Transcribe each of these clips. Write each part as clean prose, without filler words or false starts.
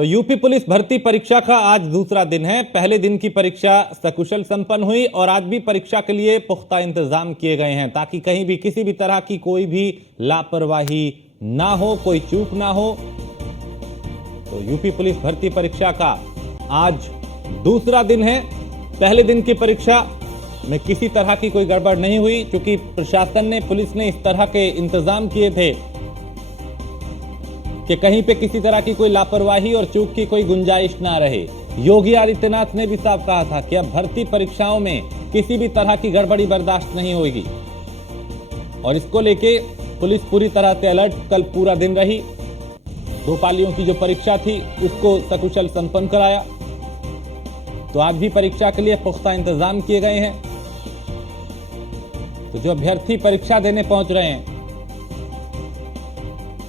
तो UP police भर्ती परीक्षा का आज दूसरा दिन है। पहले दिन की परीक्षा सकुशल संपन्न हुई और आज भी परीक्षा के लिए पुख्ता इंतजाम किए गए हैं ताकि कहीं भी किसी भी तरह की कोई भी लापरवाही ना हो, कोई चूक ना हो। तो यूपी पुलिस भर्ती परीक्षा का आज दूसरा दिन है। पहले दिन की परीक्षा में किसी तरह की कोई गड़बड़ नहीं हुई क्योंकि प्रशासन ने, पुलिस ने इस तरह के इंतजाम किए थे कि कहीं पे किसी तरह की कोई लापरवाही और चूक की कोई गुंजाइश ना रहे। योगी आदित्यनाथ ने भी साफ कहा था कि अब भर्ती परीक्षाओं में किसी भी तरह की गड़बड़ी बर्दाश्त नहीं होगी और इसको लेके पुलिस पूरी तरह से अलर्ट। कल पूरा दिन रही, 2 पालियों की जो परीक्षा थी उसको सकुशल संपन्न कराया। तो आज भी परीक्षा के लिए पुख्ता इंतजाम किए गए हैं। तो जो अभ्यर्थी परीक्षा देने पहुंच रहे हैं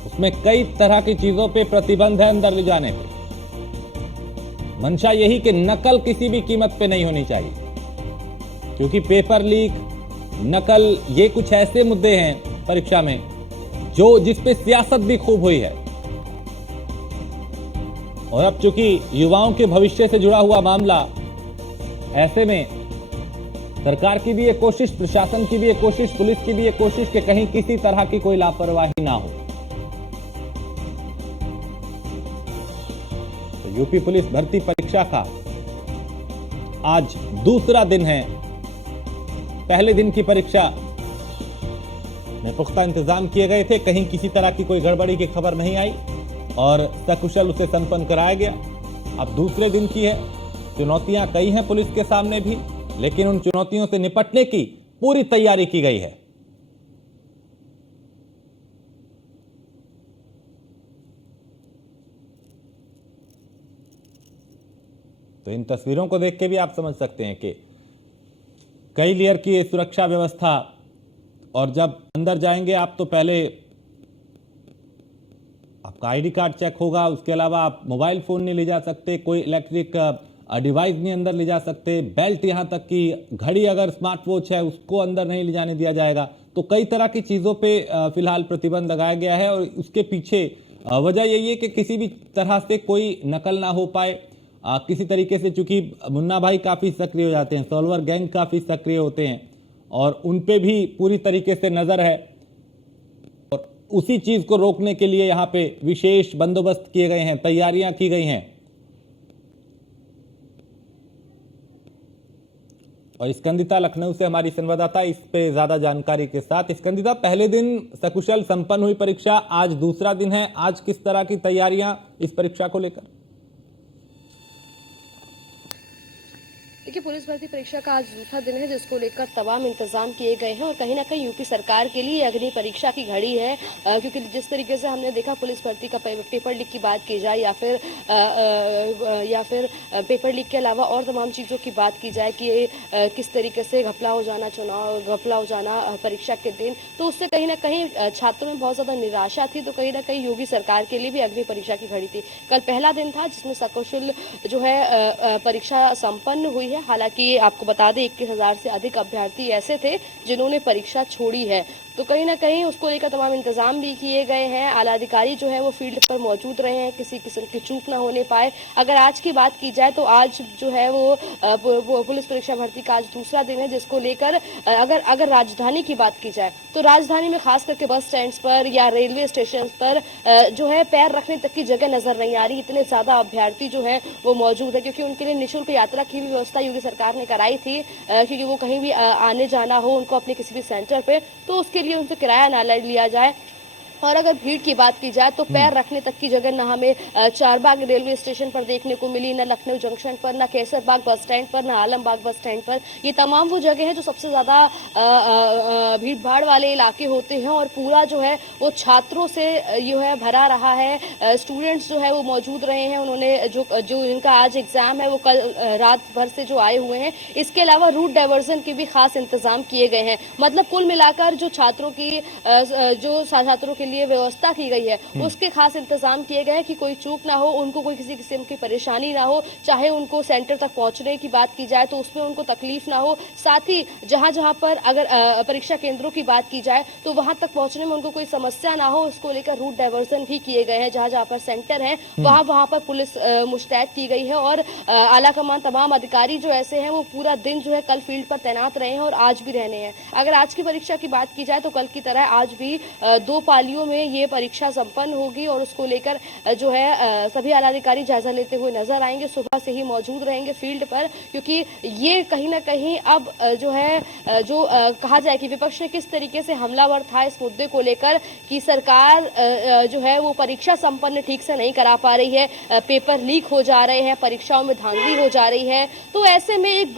उसमें कई तरह की चीजों पे प्रतिबंध है अंदर ले जाने पे। मंशा यही कि नकल किसी भी कीमत पे नहीं होनी चाहिए क्योंकि पेपर लीक, नकल, ये कुछ ऐसे मुद्दे हैं परीक्षा में जो जिसपे सियासत भी खूब हुई है। और अब चूंकि युवाओं के भविष्य से जुड़ा हुआ मामला, ऐसे में सरकार की भी ये कोशिश, प्रशासन की भी ये कोशिश, पुलिस की भी ये कोशिश कि कहीं किसी तरह की कोई लापरवाही ना हो। तो यूपी पुलिस भर्ती परीक्षा का आज दूसरा दिन है। पहले दिन की परीक्षा में पुख्ता इंतजाम किए गए थे, कहीं किसी तरह की कोई गड़बड़ी की खबर नहीं आई और सकुशल उसे संपन्न कराया गया। अब दूसरे दिन की है। चुनौतियां कई हैं पुलिस के सामने भी, लेकिन उन चुनौतियों से निपटने की पूरी तैयारी की गई है। तो इन तस्वीरों को देख के भी आप समझ सकते हैं कि कई लेयर की सुरक्षा व्यवस्था। और जब अंदर जाएंगे आप तो पहले आपका आईडी कार्ड चेक होगा, उसके अलावा आप मोबाइल फोन नहीं ले जा सकते, कोई इलेक्ट्रिक डिवाइस नहीं अंदर ले जा सकते, बेल्ट, यहाँ तक कि घड़ी अगर स्मार्ट वॉच है उसको अंदर नहीं ले जाने दिया जाएगा। तो कई तरह की चीज़ों पे फिलहाल प्रतिबंध लगाया गया है और उसके पीछे वजह यही है कि किसी भी तरह से कोई नकल ना हो पाए। किसी तरीके से, चूंकि मुन्ना भाई काफ़ी सक्रिय हो जाते हैं, सॉल्वर गैंग काफ़ी सक्रिय होते हैं और उन पे भी पूरी तरीके से नज़र है और उसी चीज़ को रोकने के लिए यहाँ पे विशेष बंदोबस्त किए गए हैं, तैयारियां की गई हैं। और स्कंदिता लखनऊ से हमारी संवाददाता इस पे ज्यादा जानकारी के साथ। स्कंदिता, पहले दिन सकुशल संपन्न हुई परीक्षा, आज दूसरा दिन है, आज किस तरह की तैयारियां इस परीक्षा को लेकर? देखिए, पुलिस भर्ती परीक्षा का आज दूसरा दिन है जिसको लेकर तमाम इंतजाम किए गए हैं और कहीं ना कहीं यूपी सरकार के लिए अग्नि परीक्षा की घड़ी है। क्योंकि जिस तरीके से हमने देखा, पुलिस भर्ती का पेपर लीक की बात की जाए या फिर पेपर लीक के अलावा और तमाम चीज़ों की बात की जाए कि किस तरीके से घपला हो जाना परीक्षा के दिन, तो उससे कहीं ना कहीं छात्रों में बहुत ज़्यादा निराशा थी। तो कहीं ना कहीं योगी सरकार के लिए भी अग्नि परीक्षा की घड़ी थी। कल पहला दिन था जिसमें सकुशल जो है परीक्षा संपन्न हुई है। हालांकि आपको बता दें, 21,000 से अधिक अभ्यर्थी ऐसे थे जिन्होंने परीक्षा छोड़ी है। तो कहीं ना कहीं उसको लेकर तमाम इंतजाम भी किए गए हैं। आला अधिकारी जो है वो फील्ड पर मौजूद रहे हैं, किसी किस्म की चूक ना होने पाए। अगर आज की बात की जाए तो आज जो है वो पुलिस परीक्षा भर्ती का आज दूसरा दिन है जिसको लेकर अगर राजधानी की बात की जाए तो राजधानी में खास करके बस स्टैंड पर या रेलवे स्टेशन पर जो है पैर रखने तक की जगह नजर नहीं आ रही। इतने ज्यादा अभ्यर्थी जो है वो मौजूद है क्योंकि उनके लिए निःशुल्क यात्रा की भी व्यवस्था योगी सरकार ने कराई थी। क्योंकि वो कहीं भी आने जाना हो उनको अपने किसी भी सेंटर पे, तो उसके लिए उनसे किराया ना लिया जाए। और अगर भीड़ की बात की जाए तो पैर रखने तक की जगह ना हमें चारबाग रेलवे स्टेशन पर देखने को मिली, ना लखनऊ जंक्शन पर, ना केसरबाग बस स्टैंड पर, ना आलमबाग बस स्टैंड पर। ये तमाम वो जगह है जो सबसे ज़्यादा भीड़ भाड़ वाले इलाके होते हैं और पूरा जो है वो छात्रों से जो है भरा रहा है। स्टूडेंट्स जो है वो मौजूद रहे हैं। उन्होंने जो इनका आज एग्ज़ाम है वो कल रात भर से जो आए हुए हैं। इसके अलावा रूट डाइवर्जन के भी खास इंतजाम किए गए हैं। मतलब कुल मिलाकर जो छात्रों के लिए व्यवस्था की गई है उसके खास इंतजाम किए गए हैं कि कोई चूक ना हो, उनको कोई किसी किस्म की परेशानी ना हो, चाहे उनको सेंटर तक पहुंचने की बात की जाए तो उसमें उनको तकलीफ ना हो। साथ ही जहां जहां पर अगर परीक्षा केंद्रों की बात की जाए तो वहां तक पहुंचने में उनको कोई समस्या ना हो, उसको लेकर रूट डाइवर्जन भी किए गए हैं। जहां जहां पर सेंटर है वहां वहां पर पुलिस मुस्तैद की गई है और आला कमान तमाम अधिकारी जो ऐसे हैं वो पूरा दिन जो है कल फील्ड पर तैनात रहे हैं और आज भी रहने हैं। अगर आज की परीक्षा की बात की जाए तो कल की तरह आज भी 2 पालियों में ये परीक्षा संपन्न होगी और उसको लेकर जो है सभी आला अधिकारी जायजा लेते हुए नजर आएंगे। सुबह से ही मौजूद रहेंगे फील्ड पर, क्योंकि ये कहीं ना कहीं अब जो है कहा जाए कि विपक्ष ने किस तरीके से हमलावर था इस मुद्दे को लेकर कि सरकार जो है वो परीक्षा संपन्न ठीक से नहीं करा पा रही है, पेपर लीक हो जा रहे हैं, परीक्षाओं में धांधली हो जा रही है। तो ऐसे में एक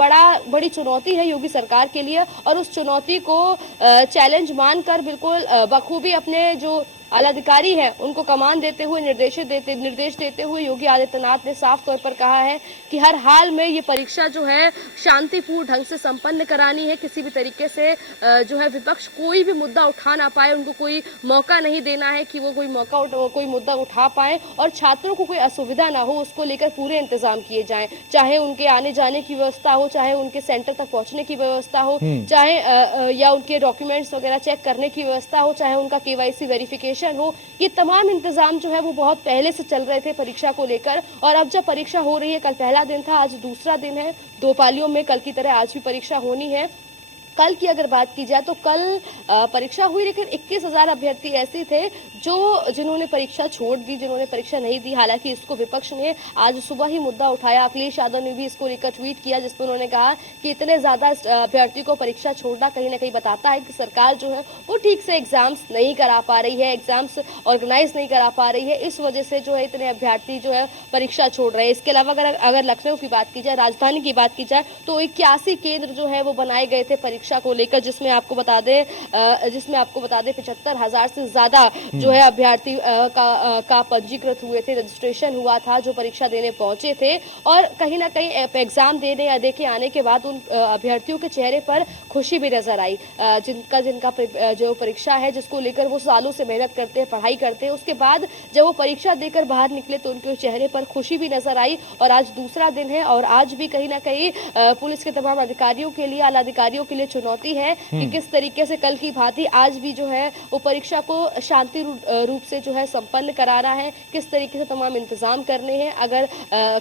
बड़ी चुनौती है योगी सरकार के लिए और उस चुनौती को चैलेंज मानकर बिल्कुल बखूबी अपने जो आला अधिकारी है उनको कमान देते हुए निर्देश देते हुए योगी आदित्यनाथ ने साफ तौर पर कहा है कि हर हाल में ये परीक्षा जो है शांतिपूर्ण ढंग से संपन्न करानी है। किसी भी तरीके से जो है विपक्ष कोई भी मुद्दा उठा ना पाए, उनको कोई मौका नहीं देना है कि वो कोई मुद्दा उठा पाए और छात्रों को कोई असुविधा ना हो, उसको लेकर पूरे इंतजाम किए जाएं। चाहे उनके आने जाने की व्यवस्था हो, चाहे उनके सेंटर तक पहुंचने की व्यवस्था हो, चाहे या उनके डॉक्यूमेंट्स वगैरह चेक करने की व्यवस्था हो, चाहे उनका KYC वेरिफिकेशन हो। ये तमाम इंतजाम जो है वो बहुत पहले से चल रहे थे परीक्षा को लेकर और अब जब परीक्षा हो रही है, कल पहला दिन था, आज दूसरा दिन है, 2 पालियों में कल की तरह आज भी परीक्षा होनी है। कल की अगर बात की जाए तो कल परीक्षा हुई, लेकिन 21,000 अभ्यर्थी ऐसे थे जिन्होंने परीक्षा छोड़ दी, जिन्होंने परीक्षा नहीं दी। हालांकि इसको विपक्ष ने आज सुबह ही मुद्दा उठाया, अखिलेश यादव ने भी इसको लेकर ट्वीट किया जिसमें उन्होंने कहा कि इतने ज्यादा अभ्यर्थियों को परीक्षा छोड़ना कहीं ना कहीं बताता है कि सरकार जो है वो ठीक से एग्जाम्स नहीं करा पा रही है, एग्जाम्स ऑर्गेनाइज नहीं करा पा रही है, इस वजह से जो है इतने अभ्यर्थी जो है परीक्षा छोड़ रहे हैं। इसके अलावा अगर लखनऊ की बात की जाए, राजधानी की बात की जाए तो 81 केंद्र जो है वो बनाए गए थे परीक्षा को लेकर, जिसमें आपको बता दें 75,000 से ज्यादा जो है अभ्यर्थी का पंजीकृत हुए थे, रजिस्ट्रेशन हुआ था, जो परीक्षा देने पहुंचे थे। और कहीं ना कहीं एग्जाम देने या देके आने के बाद उन अभ्यर्थियों के चेहरे पर खुशी भी नजर आई, जिनका जो परीक्षा है जिसको लेकर वो सालों से मेहनत करते हैं, पढ़ाई करते हैं, उसके बाद जब वो परीक्षा देकर बाहर निकले तो उनके चेहरे पर खुशी भी नजर आई। और आज दूसरा दिन है और आज भी कहीं ना कहीं पुलिस के तमाम अधिकारियों के लिए, आला अधिकारियों के लिए चुनौती है कि किस तरीके से कल की भांति आज भी जो है वो परीक्षा को शांति रूप से जो है संपन्न कराना है, किस तरीके से तमाम इंतजाम करने हैं, अगर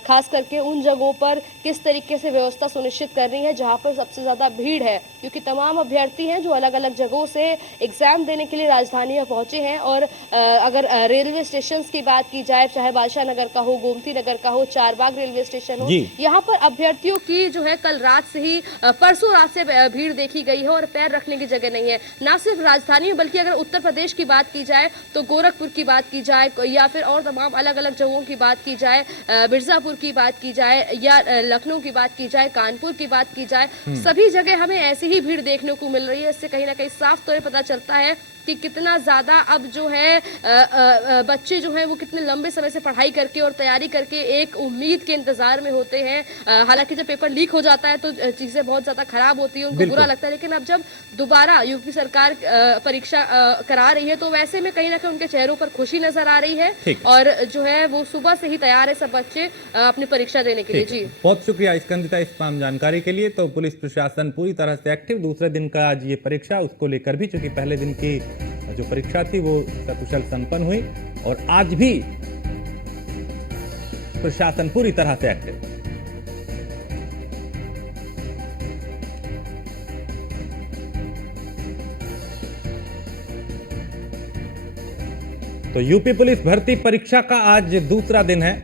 खास करके उन जगहों पर किस तरीके से व्यवस्था सुनिश्चित करनी है जहां पर सबसे ज्यादा भीड़ है, क्योंकि तमाम अभ्यर्थी हैं जो अलग अलग जगहों से एग्जाम देने के लिए राजधानी में पहुंचे हैं। और अगर रेलवे स्टेशन की बात की जाए, चाहे बादशाह नगर का हो, गोमती नगर का हो, चारबाग रेलवे स्टेशन हो, यहाँ पर अभ्यर्थियों की जो है कल रात से ही परसों रात से भीड़ देखी गई है और पैर रखने की जगह नहीं है। ना सिर्फ राजधानी में बल्कि अगर उत्तर प्रदेश की बात की जाए तो गोरखपुर की बात की जाए या फिर और तमाम अलग अलग जगहों की बात की जाए, मिर्जापुर की बात की जाए या लखनऊ की बात की जाए, कानपुर की बात की जाए, सभी जगह हमें ऐसी ही भीड़ देखने को मिल रही है। इससे कहीं ना कहीं साफ तौर पर पता चलता है कि कितना ज्यादा अब जो है बच्चे जो हैं वो कितने लंबे समय से पढ़ाई करके और तैयारी करके एक उम्मीद के इंतजार में होते हैं। हालांकि जब पेपर लीक हो जाता है तो चीजें बहुत ज्यादा खराब होती है, उनको बुरा लगता है, लेकिन अब जब दोबारा यूपी सरकार परीक्षा करा रही है तो वैसे में कहीं ना कहीं उनके चेहरों पर खुशी नजर आ रही है और जो है वो सुबह से ही तैयार है सब बच्चे अपनी परीक्षा देने के लिए। जी बहुत शुक्रिया स्कंदिता इस तमाम जानकारी के लिए। तो पुलिस प्रशासन पूरी तरह से एक्टिव, दूसरे दिन का आज ये परीक्षा उसको लेकर भी, चूंकि पहले दिन की जो परीक्षा थी वो सकुशल संपन्न हुई और आज भी प्रशासन पूरी तरह से एक्टिव। तो यूपी पुलिस भर्ती परीक्षा का आज दूसरा दिन है